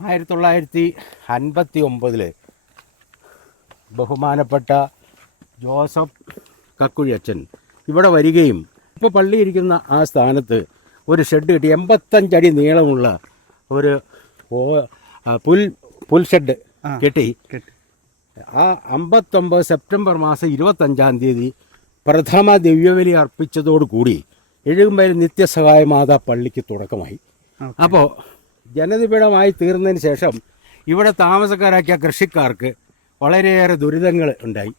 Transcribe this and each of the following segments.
1959 ബഹുമാനപ്പെട്ട ജോസഫ് കക്കുഴി അച്ഛൻ ഇവിടെ വരികയും ഇപ്പോൾ പള്ളി ഇരിക്കുന്ന ആ സ്ഥാനത്ത് ഒരു ഷെഡ് കിട്ടി. 85 അടി നീളമുള്ള ഒരു പുൽ ഷെഡ് കെട്ടി. ആ 59 സെപ്റ്റംബർ മാസം 25-ാം തീയതി പ്രഥമ ദിവ്യബലി അർപ്പിച്ചതോടുകൂടി എഴുകുമ്പേൽ നിത്യസഹായ മാതാ പള്ളിക്ക് തുടക്കമായി. അപ്പോൾ ജനനിബിഡമായി തീർന്നതിന് ശേഷം ഇവിടെ താമസക്കാരാക്കിയ കൃഷിക്കാർക്ക് വളരെയേറെ ദുരിതങ്ങൾ ഉണ്ടായി.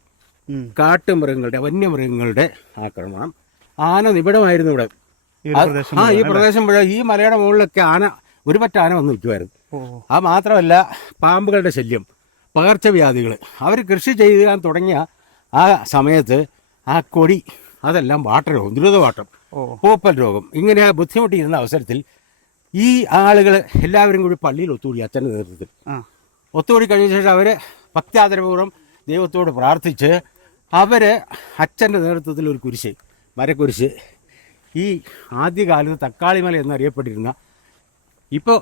കാട്ടുമൃഗങ്ങളുടെ വന്യമൃഗങ്ങളുടെ ആക്രമണം, ആന നിബിഡമായിരുന്നു ഇവിടെ. ഈ പ്രദേശം മുഴുവൻ ഈ മലയുടെ മുകളിലൊക്കെ ഒരുപറ്റ ആന വന്ന് നിൽക്കുമായിരുന്നു. അത് മാത്രമല്ല, പാമ്പുകളുടെ ശല്യം, പകർച്ചവ്യാധികൾ. അവർ കൃഷി ചെയ്യാൻ തുടങ്ങിയ ആ സമയത്ത് ആ കൊടി അതെല്ലാം വാട്ടർ രോഗം, ദ്രുതവാട്ടം, പൂപ്പൽ രോഗം, ഇങ്ങനെ ബുദ്ധിമുട്ടിയിരുന്ന അവസരത്തിൽ ഈ ആളുകൾ എല്ലാവരും കൂടി പള്ളിയിൽ ഒത്തുകൂടി. അച്ഛൻ്റെ നേതൃത്വത്തിൽ ഒത്തുകൂടി കഴിഞ്ഞ ശേഷം അവർ ഭക്ത്യാദരപൂർവ്വം ദൈവത്തോട് പ്രാർത്ഥിച്ച് അവർ അച്ഛൻ്റെ നേതൃത്വത്തിൽ ഒരു കുരിശ്, മരക്കുരിശ്, ഈ ആദ്യകാലത്ത് തക്കാളിമല എന്നറിയപ്പെട്ടിരുന്ന ഇപ്പോൾ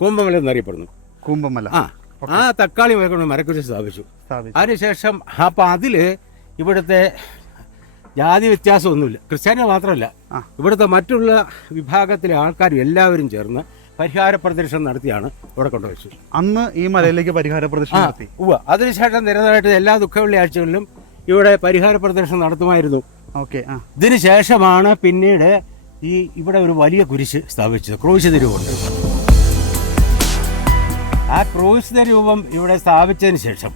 കൂമ്പമല എന്നറിയപ്പെടുന്നു, കൂമ്പമല, ആ തക്കാളി മല കൊണ്ട് മരക്കുരിശ് സ്ഥാപിച്ചു. അതിനുശേഷം അപ്പം അതിൽ ഇവിടുത്തെ ജാതി വ്യത്യാസമൊന്നുമില്ല, ക്രിസ്ത്യാനികൾ മാത്രമല്ല, ഇവിടുത്തെ മറ്റുള്ള വിഭാഗത്തിലെ ആൾക്കാരും എല്ലാവരും ചേർന്ന് പരിഹാര പ്രദർശനം നടത്തിയാണ് ഇവിടെ കൊണ്ടുവച്ചു. അന്ന് ഈ മലയിലേക്ക് പരിഹാര പ്രദർശനം നടത്തി. അതിനുശേഷം നിരന്തരമായിട്ട് എല്ലാ ദുഃഖവെള്ളിയാഴ്ചകളിലും ഇവിടെ പരിഹാര പ്രദർശനം നടത്തുമായിരുന്നു. ഇതിന് ശേഷമാണ് പിന്നീട് ഇവിടെ ഒരു വലിയ കുരിശ് സ്ഥാപിച്ചത്, ക്രൂശിത രൂപമുണ്ട്. ആ ക്രൂശിത രൂപം ഇവിടെ സ്ഥാപിച്ചതിന് ശേഷം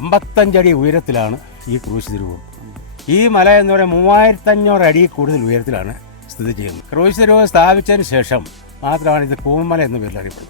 55 അടി ഉയരത്തിലാണ് ഈ ക്രൂശിത രൂപം. ഈ മല എന്ന് പറയുന്നത് 3500 അടി കൂടുതൽ ഉയരത്തിലാണ് സ്ഥിതി ചെയ്യുന്നത്. ക്രൂശിത രൂപം സ്ഥാപിച്ചതിന് ശേഷം മാത്രമാണ് ഇത് കൂമല എന്ന പേരിൽ അറിയപ്പെടുന്നത്.